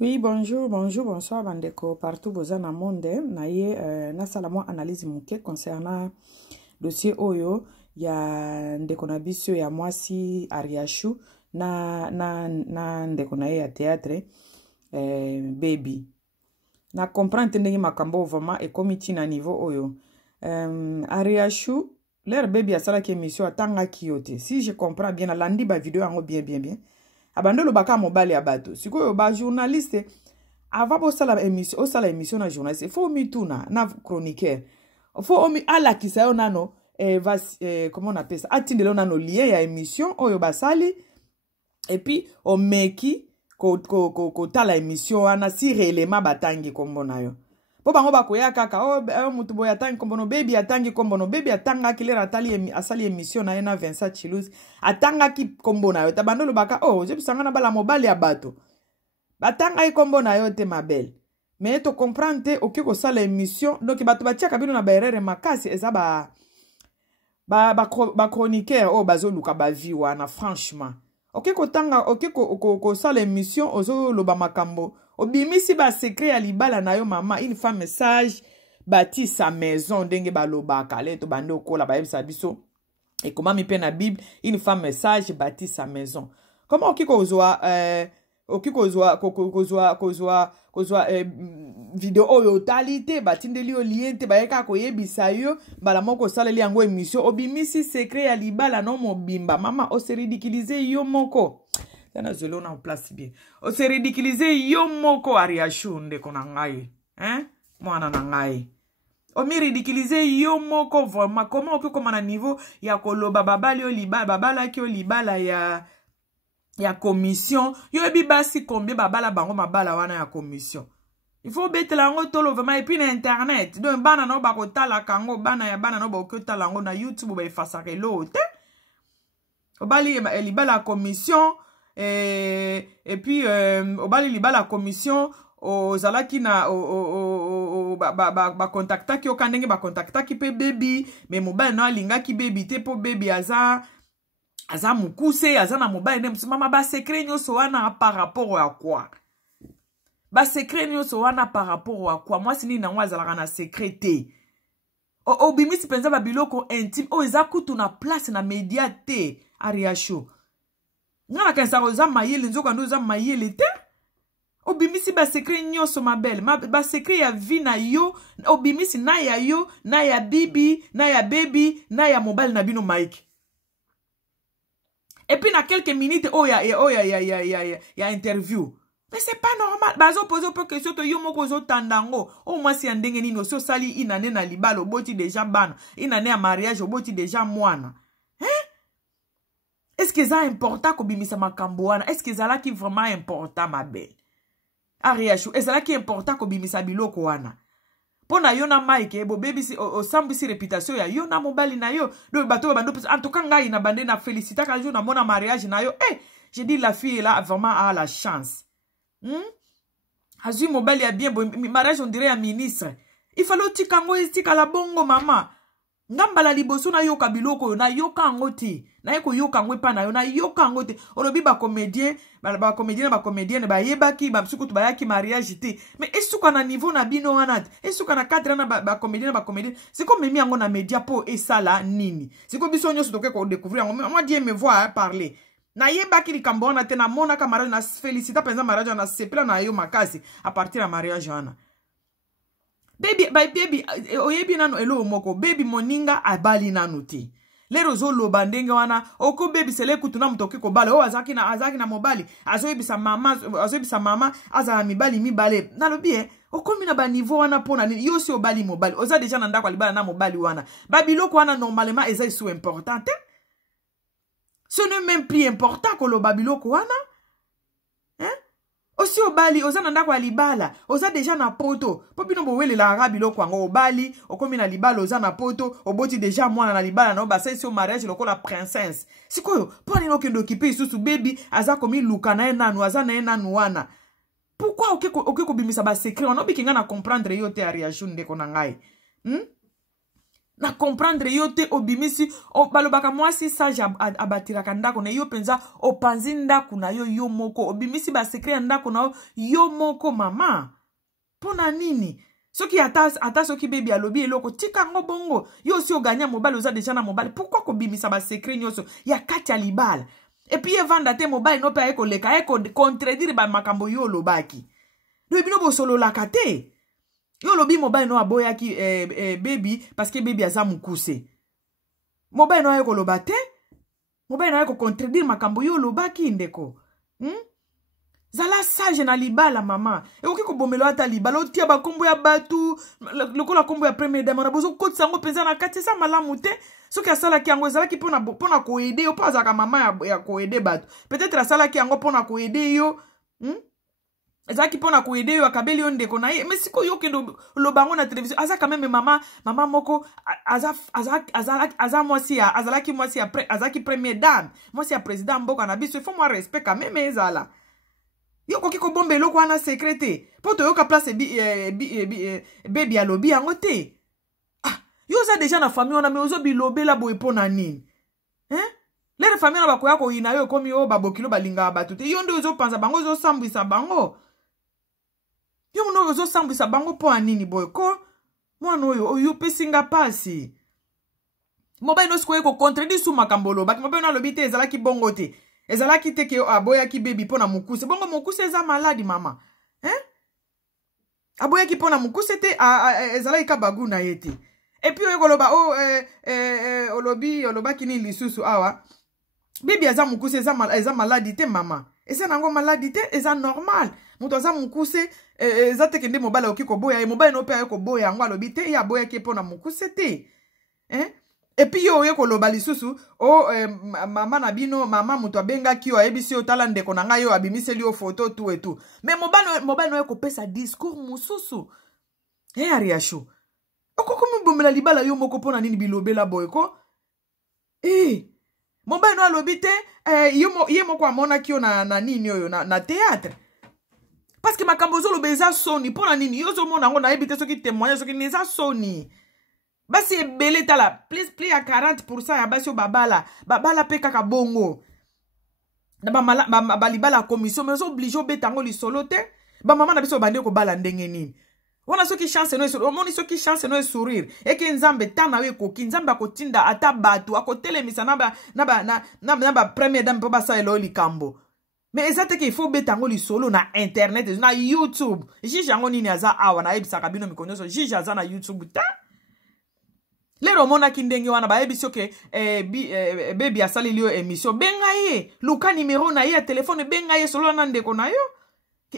Oui, bonjour, bonjour, bonsoir, Bandeko, partout vous en monde. Naye, na salamo analyse mouke concernant dossier Oyo. Il y a ndeko na biso ya mwasi Ariashu na ndeko na ye ya théâtre baby. Na comprendre ndenge makambo vraiment et comité na niveau Oyo. Ariashu leur baby asala ki émission atanga kiyote. Si je comprends bien, landi ba vidéo yango bien. Abando lo baka mobile ya bato. Sikoyo ba journaliste ava bo sala émission na journaliste. Faut mituna na chroniqueur. Faut omi ala kisayo nano comment on appelle ça? Atindelo nano lien ya émission oyo basali et puis o meki ko tala émission ana si réellement batangi kombo na yo. Po bango bakoya kaka mutu boya tangi kombono baby atangi kombono baby atanga kilera atali asali émission na ena Vincent Chiluzi atanga ki kombo na yo tabandolo baka je bisanga na bala mobile ya bato batanga kombo na yo te mabel mais to comprendre oki ko sala émission donc bato batia kabino na baerere makasi eza ba chroniqueur bazoluka ba vie wana franchement oki ko tanga oki ko sala émission ozo loba makambo obimisi ba secret ya libala na yo mama une femme sage bâtit sa maison ndenge balobaka leto bande okola ba yebisa biso et comment mi pe na Bible une femme sage bâtit sa maison comment okikozwa video oyo talite batindeli o lien te bayeka ko yebisa yo bala moko saleli yango émission obimisi secret ya libala no mobimba mama o se ridiculiser yo moko. Yana zelo na place bien. O se ridiculiser yo moko Ariashu ndeko na ngai. Mwana na ngai. O mi ridiculiser yo moko vraiment. Comment on peut comme na niveau ya koloba babali o libala babala ki o libala ya commission. Yo ebi basi combien babala bango mabala wana ya commission. Il faut bete lango tolo vraiment et puis na internet. Donc bana no ba ko tala kango bana no ba ko tala ngo na YouTube ba efasake lo te. Obali libala commission et puis obali libala commission ozalaki na ba contacta ki okandenge ba contacta ki pe baby mais mobile no alinga ki baby te po baby aza mukuse aza na mobile ne mama ba secret nyoso wana par rapport à quoi ba secret nyoso wana par rapport à quoi moi sini na ngwa zalaka na secret te obimisi penza ba biloko intime eza kutu na place na media te Ariashu ngana kanisa oza mayele nzoka ndo oza mayele te obimisi ba secret nyoso mabele ba secret ya vie na yo obimisi na ya yo na ya bibi na ya baby na ya mobile na bino Mike et puis na quelques minutes ya interview mais c'est pas normal bazo poser peu question to yo moko zo tandango moi si ndenge nini so sali inane na libalo boti déjà bana inane ya mariage boti déjà mwana est-ce que ça important ko bimisa makambo wana est-ce que ça là qui vraiment important ma belle Ariashu est-ce là qui important ko bimisa biloko wana pona yo na Mike bo baby si osambi si réputation ya yo na mobali na yo do bato bando en tout cas ngai na bande na félicita ka jour na mona mariage na yo je dis la fille là vraiment a la chance azui mobali ya bien mariage on dirait un ministre il fallait tikango estika la bongo mama ngambala liboso na yoka biloko na yoka ngoti na yeko yoka ngwe pa na yo na yoka ngoti olobi ba comédien ba comédienne ba yebaki ba msukutu ba yaki mariage te mais esuka na niveau na bino wana esuka na cadre na ba comédienne c'est comme memi yango na media po esala nini siko biso nyoso toke ko découvrir yango moi Dieu me voit parler na yebaki likambo wana te na mona ka mariage na félicita penza mariage na sepela na yo makasi à partir ya mariage wana baby oyebi nano elo moko baby moninga abali nanu te lero zo loba ndenge wana oko baby sele kutuna mtoke ko bale azaki na mobali azoyebisa mama azala mibali na lobi oko mina ba niveau wana pona yo si obali mobali oza déjà na ndako libala na mobali wana babiloko wana normalement eza isu important ce n'est même plus important que le babiloko wana aussi obali oza na ndako ya libala oza déjà na poto po bino bowele la rabilo kwango obali okomi na libala oza na poto oboti déjà mwana na libala na obasa si o mariage lokola princesse sikoyo poni no kendo kipe susu baby aza komi luka na enanu aza na enanu wana pourquoi okeko bimisa ba secret on obi kinga na comprendre yo te Ariashu ndeko na ngai na comprendre yo te obimisi balobaka mwasi sage abatiraka ndako na yo penza opanzi ndako na yo moko obimisi ba secret ya ndako na yo moko mama pona nini soki ata soki baby alobi eloko tika ngo bongo yo si oganya mobile oza deja na mobile pourquoi ko bimisa ba secret nyonso ya kati ya libala et puis evanda te mobile no pe ayeko leka ayeko contredire ba makambo yo lobaki do bino bo solo la kate yo lobi mobile no aboya ki baby parce que baby aza mukuse mobile no ayeko lobate mobile no ayeko contredire makambo yo lobaki ndeko zala sage na libala mama ekoki kobomelo ata libala otia bakombo ya batu lokola kombo ya premier dame na bozo kotisa ngo penza na kati sa malamu te soki asalaki yango ezalaki pona koede yo po azalaka mama ya koede batu peut-être asalaki yango pona koede yo ezalaki pona koede yo akabeli yo ndeko na ye mais siko yo kende lobango na télévision aza quand même mama moko azalaki mwasi ya azalaki premier dame mwasi ya président mboka na biso il faut moi respect quand même ezala yo koki ko bombe eloko wana secrete po to yoka place baby alobi yango te yo za deja na famille wana me ozo bilobela boye pona nini lere famille na bakoya ko ina yo komi o babokilo balinga batu te yo nde ozo panza bango ozo sambwisa bango yo muno ozo sambwisa bango po anini boye ko mwana oyo pesinga pasi mobile no sikoye ko contredire su makambolo baki mobile no lobi te ezalaki bongo te ezalaki te ke aboyaki baby pona mukuse bongo mukuse eza maladi mama aboyaki pona mukuse te ezalaki ka bagu na ye te et puis oyekoloba olobaki ni lisusu awa baby aza mukuse eza maladi te mama eza nango maladi te eza normal muto aza mukuse eza teke nde mobile oki koboya ye mobile no pe aye koboya yango alobi te ye aboyaki pona mukuse te et puis yo oyekoloba lisusu mama na bino mama muto abengaki yo ayebisi yo tala ndeko na ngai yo abimiseli yo photo tout et tout mais mobile no ekopesa discours mususu ariasho okokomi bomela libala yo moko pona nini bilobela boye ko mobile no alobi te ye moko amonaki yo na nini oyo na théâtre parce que makambo ozoloba eza soni pona nini yo ozomona yango nayebi te soki témoignage soki neza soni basi ebele tala plus ya 40% ya basi yo babala pe kaka bongo na balibala commission mais oblige obeta yango lisolo te bamama na biso bande kobala ndenge nini wana soki chance no sourire omoni soki chance no sourire eke nzambe tana we koki nzambe akotinda ata batu akotelemisa na ba premier dame po basalela likambo mais eza teke il faut beta yango lisolo na internet na YouTube jige yango nini aza awa na yebisaka bino mikonyoso jige aza na YouTube ta lero mona kindenge wana ba yebisi ke baby asaleli yo émission benga ye luka numéro na ye ya téléphone benga ye solo na ndeko na yo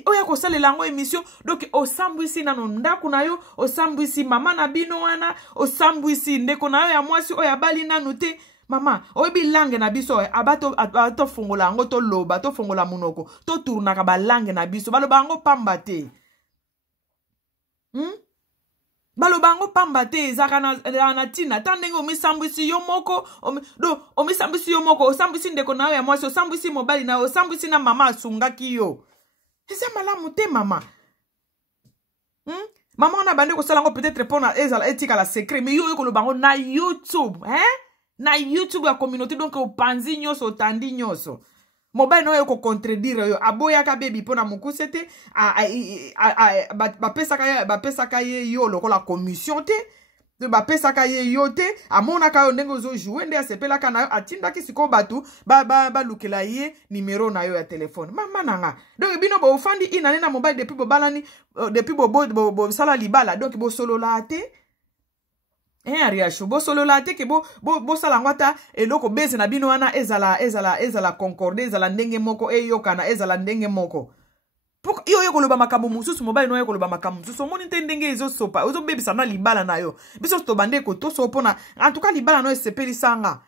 oya ko salela yango émission donc osambwisi nano ndako na yo osambwisi mama na bino wana osambwisi ndeko na yo ya mwasi oya bali nanu te mama oyebi langue na biso abato fongola yango to loba to fongola munoko to tournaka ba langue na biso baloba yango pamba te baloba yango pamba te ezaka na tina ta ndenge omisambwisi yo moko omisambwisi yo moko osambwisi ndeko na yo ya mwasi osambwisi mobali na yo osambwisi na mama asungaki yo eza malamu te mama mama wana bande kosala yango peut-être pona ezala etikala secret mais yo oyekoloba yango na YouTube na YouTube ya communauté donc opanzi nyonso otandi nyonso mobile no yeko contredire yo aboyaka baby pona mukuse te bapesaka ye yo lokola commission te bapesaka ye yo te amonaka yo ndenge ozo jouer nde asepelaka na yo atindaki siko batu balukela ye numéro na yo ya telefone mama nanga donc bino bofandi inane na mobile depuis bobalani depuis bosala libala donc bosolola te ariasho bosolola te ke bosala yango ata eloko bese na bino wana ezala concorde ezala ndenge moko eyokana ezala ndenge moko yo yekoloba makambo mususu mobile no yekoloba makambo mususu omoni te ndenge ezosopa ozobebisa na libala na yo biso tobande kotoso mpona en tout cas libala no esepelisanga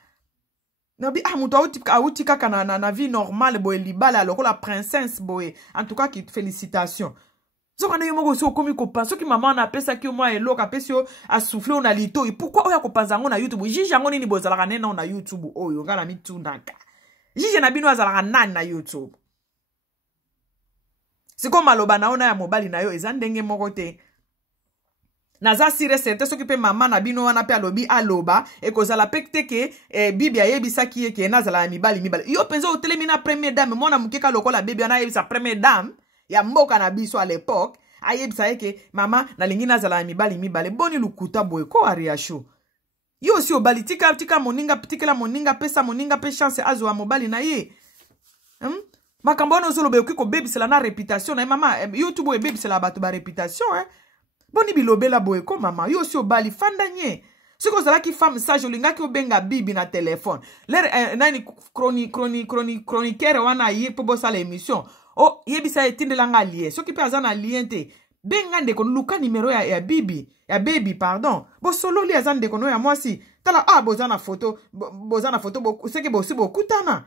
nabi mutu auti kaka na vie normale boye libala lokola princesse boye en tout cas félicitations zokana yo moko so komi kopanza soki mama na apesaki yo mwa eloko apesi yo asouffle na litoi pourquoi oya kopanza yango na YouTube jige yango nini bozalaka nena na YouTube oyo ngana mitundaka jige na bino azalaka nani na YouTube siko maloba na ona ya mobali na yo eza ndenge moko te naza sire certain soki pe mama na bino wana pe alobi aloba ekozala pe te ke bibi ayebisaki ye ke nazala ya mibali yo penza otelemi na première dame mwana mukeka lokola bibi wana ayebisa première dame ya mboka na biso à l'époque ayebisa ye ke mama nalingi nazala ya mibali boni lukuta boye ko ariasho yo si obali tika moninga tikela moninga pesa moninga pe chance azwa mobali na ye makambo wana ozoloba yoki kobebisela na réputation na mama YouTube ebebisela bato ba réputation boni bilobela boye ko mama yo si obali fanda nye siko ozalaki femme sage olingaki obenga bibi na telefone nani chroniqueur wana ye po bosala émission yebisa etindelanga lien soki pe aza na lien te benga ndeko luka numero ya baby pardon bosololi aza ndeko no ya mwasi tala boza na photo seke bosi bokutana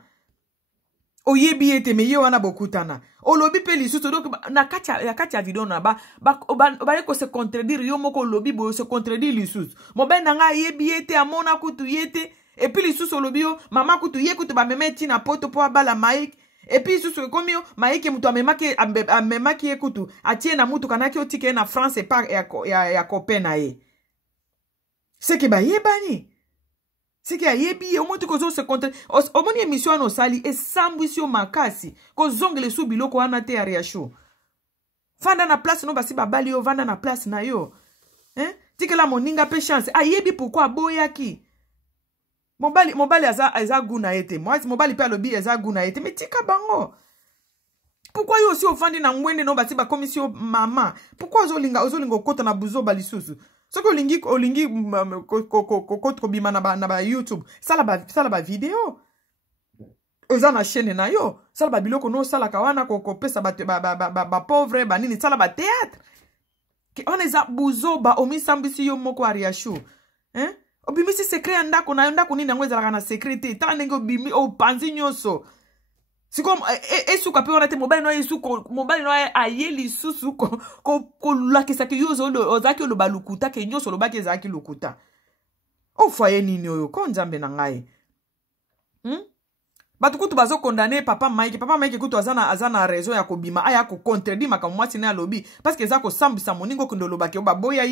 oyebi ete me ye wana bokutana olobi pe lisusu donc na kati ya video na ba ko se contredire yo moko olobi bo se contredire lisusu mobali na nga yebi ete amona kutu yete et puis lisusu olobi yo mama kutu ye kutu ba memeti na poto po abala Mike et puis lisusu komi yo Mike mutu amemaki ekutu atie na mutu kanaki otike na France par ya copain na ye seke ba yebani seke ayebi omoto kozo se contre omoni émission no sali e sambwisi makasi ko zongele su biloko wana te area show fanda na place no basi babali yo vanda na place na yo tikela moninga pe chance ayebi pourquoi boyaki mobali aza guna ete mobali pe alobi aza guna ete mais tika bango pourquoi yo aussi ofandi na ngwende no basi ba commission mama pourquoi ozolinga kota na buzo balisusu soko olingi kotro bima na ba YouTube sala ba video oza na chaîne na yo sala ba biloko no sala kawana ko pesa ba pauvre ba nini sala ba théâtre ke on eza buzo ba omisambisi yo moko ariashu obimisi secret ndako na ndako nini ngo ezalaka na secret ta ndenge obimi opanzi nyoso siko esuka pe wana te mobali no esuko mobali no ayeli susu ko lakisa ke yozo ozaki lo balukuta ke nyoso lo baki ezaki lukuta ofaye nini oyo ko nzambe na ngai batu kutu bazo condamner papa Mike kutu azana raison ya kobima aya ko contredire makambo mwasi na lobi parce que ezako sambisa moningo kundolo baki baboya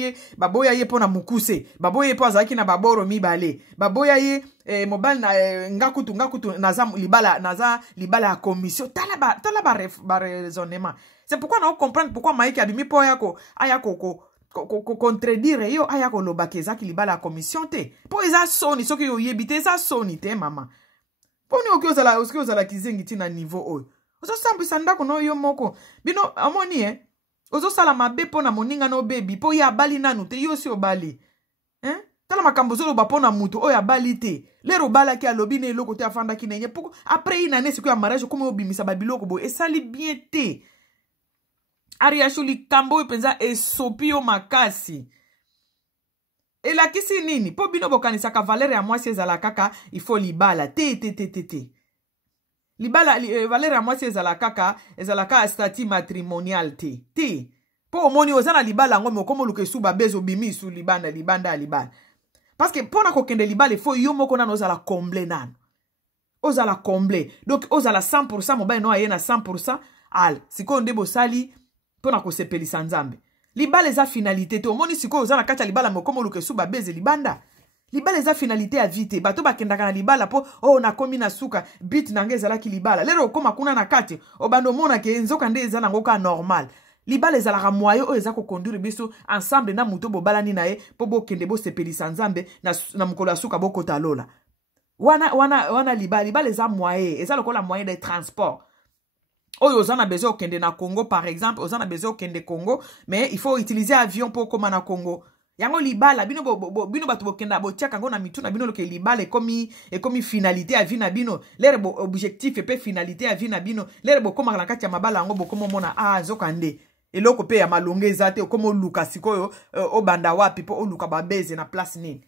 ye pona mukuse baboya ye po azaki na baboro mibale baboya ye mobile na ngakutu naza libala ya commission tala ba raisonnement c'est pourquoi on comprendre pourquoi Mike abimi po aya ko contredire yo aya ko lobaki ezaki libala ya commission te po eza soni soki yo yebite eza soni te mama poni oki ozala kizengi tina niveau oyo ozosambwisa ndako no yo moko bino amoni ozosala mabe pona moninga no baby po ya bali nanu te yo si obali tala makambo zoloba pona mutu oyo abali te lero balaki alobi na eloko te afandaki na nye poko après inane siko ya mariage komo obimisa babiloko bo esali bien te ariasho likambo oyo penza esopi yo makasi elakisi nini po bino bokanisaka valeur ya mwasi ezala kaka ifo libala te libala valeur ya mwasi ezala kaka statut matrimonial te po omoni ozana libala ngo moko moluka esu babezo bimisu libanda parce que pona kokende libala ifo yo moko nano ozala comble nano ozala comble donc ozala 100% mobali no aye na 100% al siko nde bosali pona kosepelisa nzambe libala eza finalité te omoni siko ozana kati ya libala moko moluka esu babeze libanda libala eza finalité ya vie te bato bakendaka na libala po nakomi na suka bit nange ezalaki libala lero okoma kuna na kati obando monake nzoka nde eza nango ka normal libala ezalaka moyen oyo eza kokonduire biso ensemble na muto bobalani na ye po bokende bosepelisa nzambe na mokolo ya suka bokota lola wana libala eza moyen eza lokola moyen de transport oyo ozana besoin okende na Congo par exemple ozana besoin okende Congo mais il faut utiliser avion pour koma na Congo yango libala bino bato bokenda botiaka ngo na mituna bino loke libala ekomi finalité ya vie na bino lere bo objectif epe finalité ya vie na bino lere bokoma na kati ya mabala yango bokoma mona zoka nde eloko pe ya malonge eza te okoma oluka sikoyo obanda wapi po oluka babeze na place nini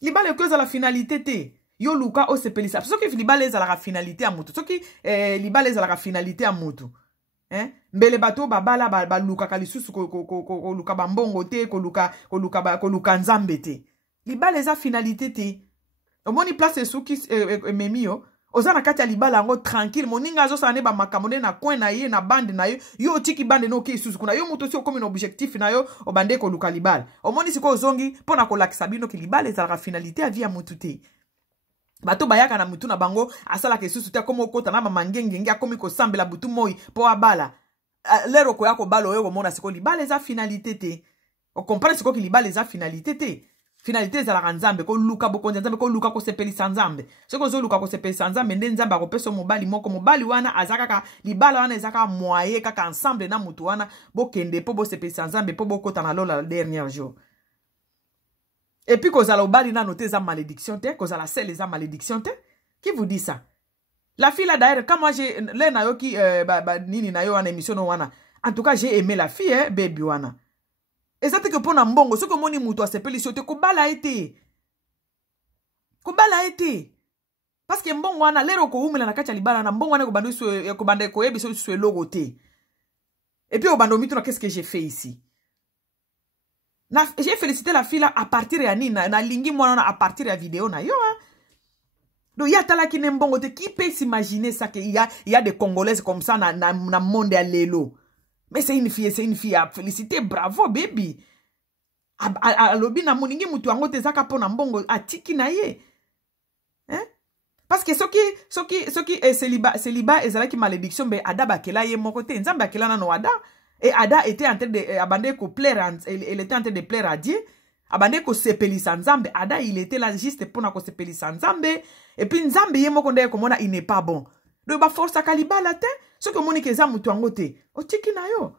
libala ekoza la finalité te yo luka osepelisa soki libala ezalaka finalité ya mutu soki libala ezalaka finalité ya mutu mbele bato babala balukaka lisusu koluka bambongo te koluka nzambe te libala eza finalité te omoni place esuki ememi yo Ozana kati ya libala yango tranquille moninga azosala ne ba makambo na coin na ye na bande na yo yo tiki bande no ke susu kuna yo moto si okomi na objectif na yo obande ko luka libala omoni siko ozongi pona ko lakisa bino ke libala ezalaka finalité ya vie ya mutu te bato bayaka na mutu na bango asala ke susu te komo kota na mamangenge ngi akomi ko sambela butu moi po abala lero ko yako balo yo mona siko libala eza finalité te o comprendre siko ke libala eza finalité te finalité ezalaka nzambe ko luka bokonzi nzambe ko luka ko sepelisa nzambe soko zo luka ko sepelisa nzambe nde nzambe akopesa mobali moko mobali wana azaka libala wana ezaka moyen kaka ensemble na mutu wana bokende po bo sepelisa nzambe po bokota na lola dernier jour et puis kozala obali na noté za malédiction te kozala sel eza malédiction te qui vous dit ça la fille là d'ailleurs quand moi j'ai le na yo ki nini na yo wana émission no wana en tout cas j'ai aimé la fille baby wana. Et ça te que pour mbongo, ce que moni muto a sepeli sote kobala été. Kobala été. Parce que mbongo wana lero ko umela na kati ya libala na mbongo wana ko bande ko yebi so sur logo te. Et puis au bando mito qu'est-ce que j'ai fait ici? J'ai félicité la fille là à partir ya nina na lingi mwana à partir ya vidéo na yo hein. Donc ya tala ki mbongo te qui peut s'imaginer ça que il y a des Congolaises comme ça na monde ya lelo. Mais c'est une fille à féliciter, bravo baby. Alobi na moningi mutu ango tezaka pona mbongo atiki na ye. Hein? Parce que soki célibat ezalaki malédiction be ada bakela ye moko te nzambe akela na no ada et ada était en train de abandé ko plaire elle était en train de plaire à Dieu. Abandé ko sepelisa nzambe ada il était là juste pona ko sepelisa nzambe et puis nzambe ye moko ndeko mona il n'est pas bon. Donc ba force akalibala te ce que moni keza mutu ango te o tiki na yo.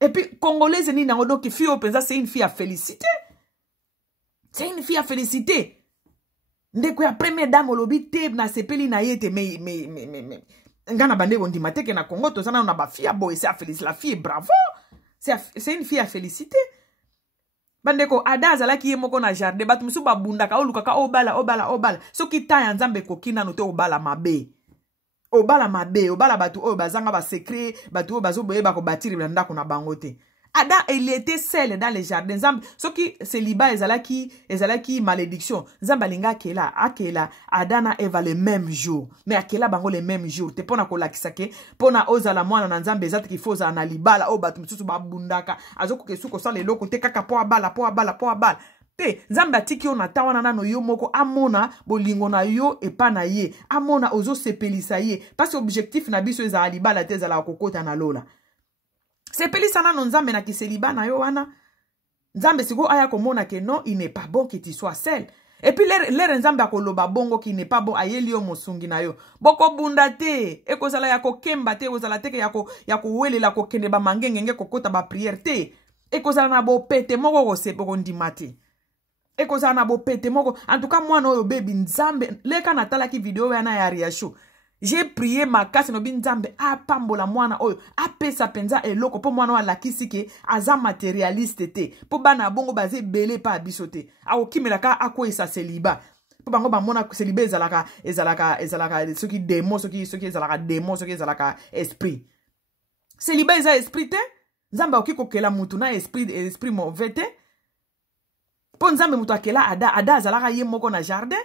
Et puis congolaise ni nango donc fille au penza c'est une fille à féliciter. C'est une fille à féliciter. Ndeko ya première dame olobi te na sepeli na yete mais ngana bande on dit mateke na Congo to sana na ba fille boy c'est à féliciter la fille bravo. C'est une fille à féliciter. Bandeko adaza la ki yemoko na jardin batu musu ba bundaka olukaka obala soki ta ya nzambe kokina no te obala mabe. Obala mabe, obala batu o bazanga ba secret, batu o bazo boye ba ko batiri blanda ko na bangote. Ada il était seul dans les jardins. Nzambe soki célibat ezalaki malédiction. Nzambe linga akela Adana Eva le même jour. Mais akela bango le même jour. Te pona ko lakisake, pona ozala mwana na nzambe ezati ki foza na libala o batu msusu ba bundaka. Azoko kesuko sa le loko te kaka po abala. Te, nzambe atiki yo na tawana nano yo moko amona bolingo na yo epa na ye. Amona ozo sepelisa ye. Parce que objectif na biso eza alibala te ezala kokota na lola. Sepelisa nano nzambe na kiseliba na yo wana. Nzambe siko aya komona ke non, il n'est pas bon que tu sois seul. Et puis l'air nzambe akoloba bongo qui n'est pas bon ayeli yo mosungi na yo. Boko bunda te, eko zala yako kemba te, ozala teke yako wele la ko kende ba mangenge kokota ba prière te. Eko zala na bo pete moko ko sepe ko ndimate. Eko zala na bo pete moko. En tout cas moi no yo baby nzambe leka natala ki video yana ya Riasho. J'ai prié ma casse no bin nzambe a pambola mwana oyo a pesa penza eloko po mwana wa lakisi ke aza matérialiste te po bana bongo baze belé pa bisote a okimelaka ako esa célibat po bango ba mona célibat ezalaka soki démon soki ezalaka démon soki ezalaka esprit célibat eza esprit te nzambe okiko kela mutu na esprit mauvais te po nzambe mutu akela ada azalaka ye moko na jardin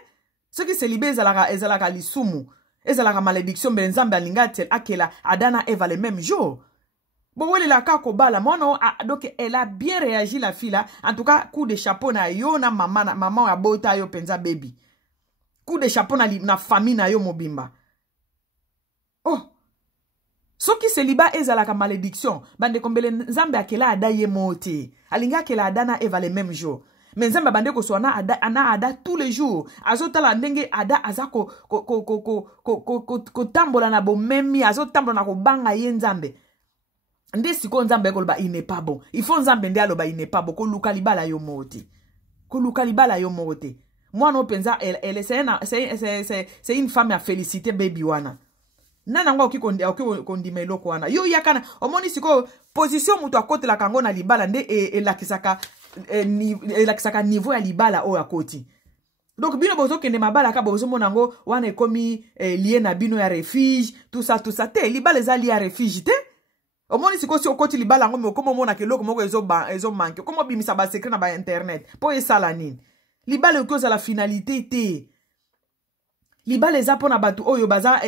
soki célibat ezalaka lisumu ezalaka malédiction mais nzambe alinga akela Adana Eva le même jour. Bon wele la ka ko bala mono donc elle a bien réagi la fille là. En tout cas coup de chapeau na yo na maman ya bota yo penza baby. Coup de chapeau na famille na yo mobimba. Oh. Soki célibat ezalaka malédiction bande kombele nzambe akela ada ye moti. Alinga akela Adana Eva le même jour. Mais nzambe bande ko so na ada tous les jours azotala ndenge ada azako ko tambola na bo memi azotambola na ko banga ye nzambe nde siko nzambe ko ba il n'est pas bon il faut nzambe nde aloba il n'est pas bon ko luka libala yo moti moi no penza elle c'est une femme à féliciter baby wana nana ngo okikondima eloko wana yo yakana omoni siko position mutu akotela kango na libala nde elakisaka niveau ya libala oyo akoti. Donc bino bozo kende mabala ka bozo monango wana ekomi lié na bino ya refuge tout ça te libala eza lié ya refuge te omoni siko si okoti libala ngo me komo mona ke loko moko ezo manke komo bimisa ba secret na ba internet po esala nini libala okoza la finalité te libala eza pona batu oyo baza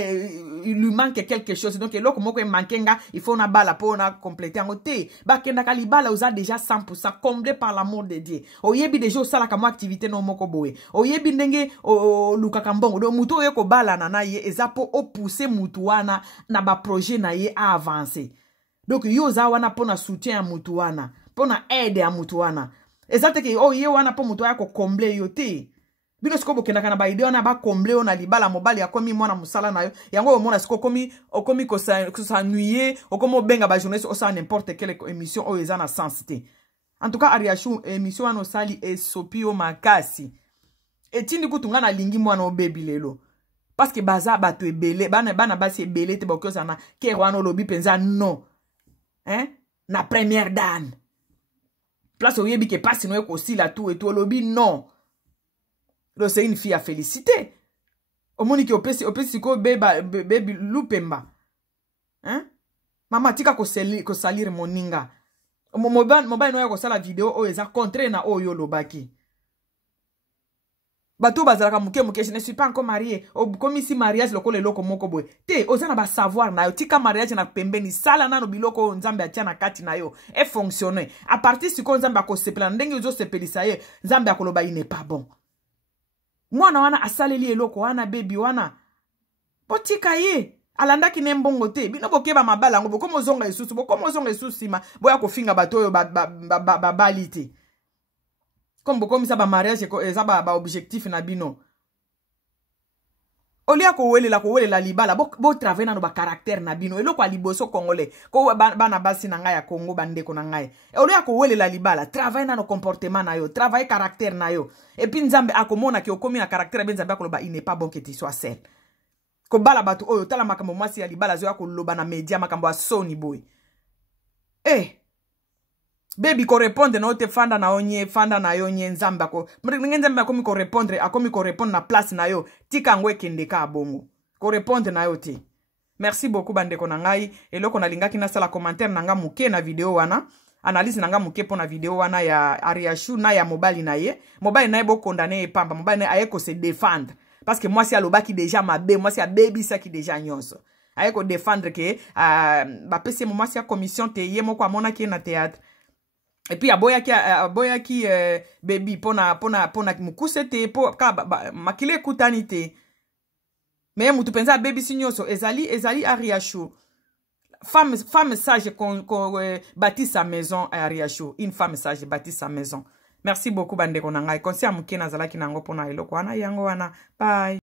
il lui manque quelque chose donc eloko moko manquenga il faut na bala pona compléter en te bakenda ka libala oza déjà 100% comblé par l'amour de Dieu oyebi déjà osala ka mo activité no moko boye oyebi ndenge lukaka mbongo do mutu oyo ko bala na ye eza po o pousser mutu wana na ba projet na ye a avancer donc yo za wana pona soutien ya mutu wana pona aide ya mutu wana ezate ke ye wana po mutu ya ko combler yo te bino siko bokenda kana ba idée wana ba combler ona libala mobali akomi mwana musala na yo yango omona siko okomi ko s'ennuyer okomo benga ba journaliste osa n'importe quelle émission oyo eza na sens te en tout cas Ariachou émission wana osali esopio makasi etindi kutunga na lingi mwana obebi lelo parce que baza bato ebele bana basi ebele te bokosa na ke wana lobi penza non na première dame place oyebi ke passe no ko sila tout et tout lobi non. C'est une fille à féliciter. Au monde qui opesi ko baby lupemba. Hein? Mama tika ko salir moninga. Mobile no ya ko sala vidéo o eza contre na oyo lobaki. Bato bazalaka muke je ne suis pas encore marié. Comme ici mariage loko le loko moko boy. Te ozana ba savoir na yo tika mariage na pembeni sala na no biloko nzambe atia na kati na yo et fonctionner. À partir si ko nzambe ko sepela ndenge ozo sepelisa ye nzambe akoloba il n'est pas bon. Mwana wana asaleli eloko wana baby wana botika ye alandaki nembongo te bino bokeba mabala ngo bokomo zonga esusu bokomo zonga esusu ma boya kofinga bato oyo babali te comme bokomisa ba mariage eza ba objectif na bino olia ko welela libala bo travailler na no ba caractère na bino eloko aliboso congolais ko bana basi na ngai ya Congo bandeko na ngai olia ko welela libala travailler na no comportement na yo travailler caractère na yo et puis nzambe akomona ki okomi na caractère ben nzambe akoloba il n'est pas bon que tu sois seul ko bala batu oyo tala makambo mwasi ya libala zo ya koloba na media makambo ya soni boy baby ko répondre na ote fanda na onye fanda na yo nye nzamba ko nzamba akomi ko répondre na place na yo tika ngwe kende ka bongo ko répondre na yo te. Merci beaucoup bandeko na ngai eloko na lingaki na sala commentaire na nga muke na video wana analyse na nga muke po na video wana ya Ariachou na ya mobali na ye bo condamné pamba mobali na aye ko se défendre parce que moi si alobaki déjà mabe moi si a baby ça qui déjà nyonso aye ko défendre ke ba pese moi si a commission te ye moko amona ki na théâtre. Et puis aboyaki baby pona mukusete po makile kutanite mais mutu penza baby sinyoso ezali Ariachou femme sage bâtit sa maison à Ariachou une femme sage bâtit sa maison. Merci beaucoup bandeko na ngai konsi amuke nazalaki nango pona eloko wana yango wana bye.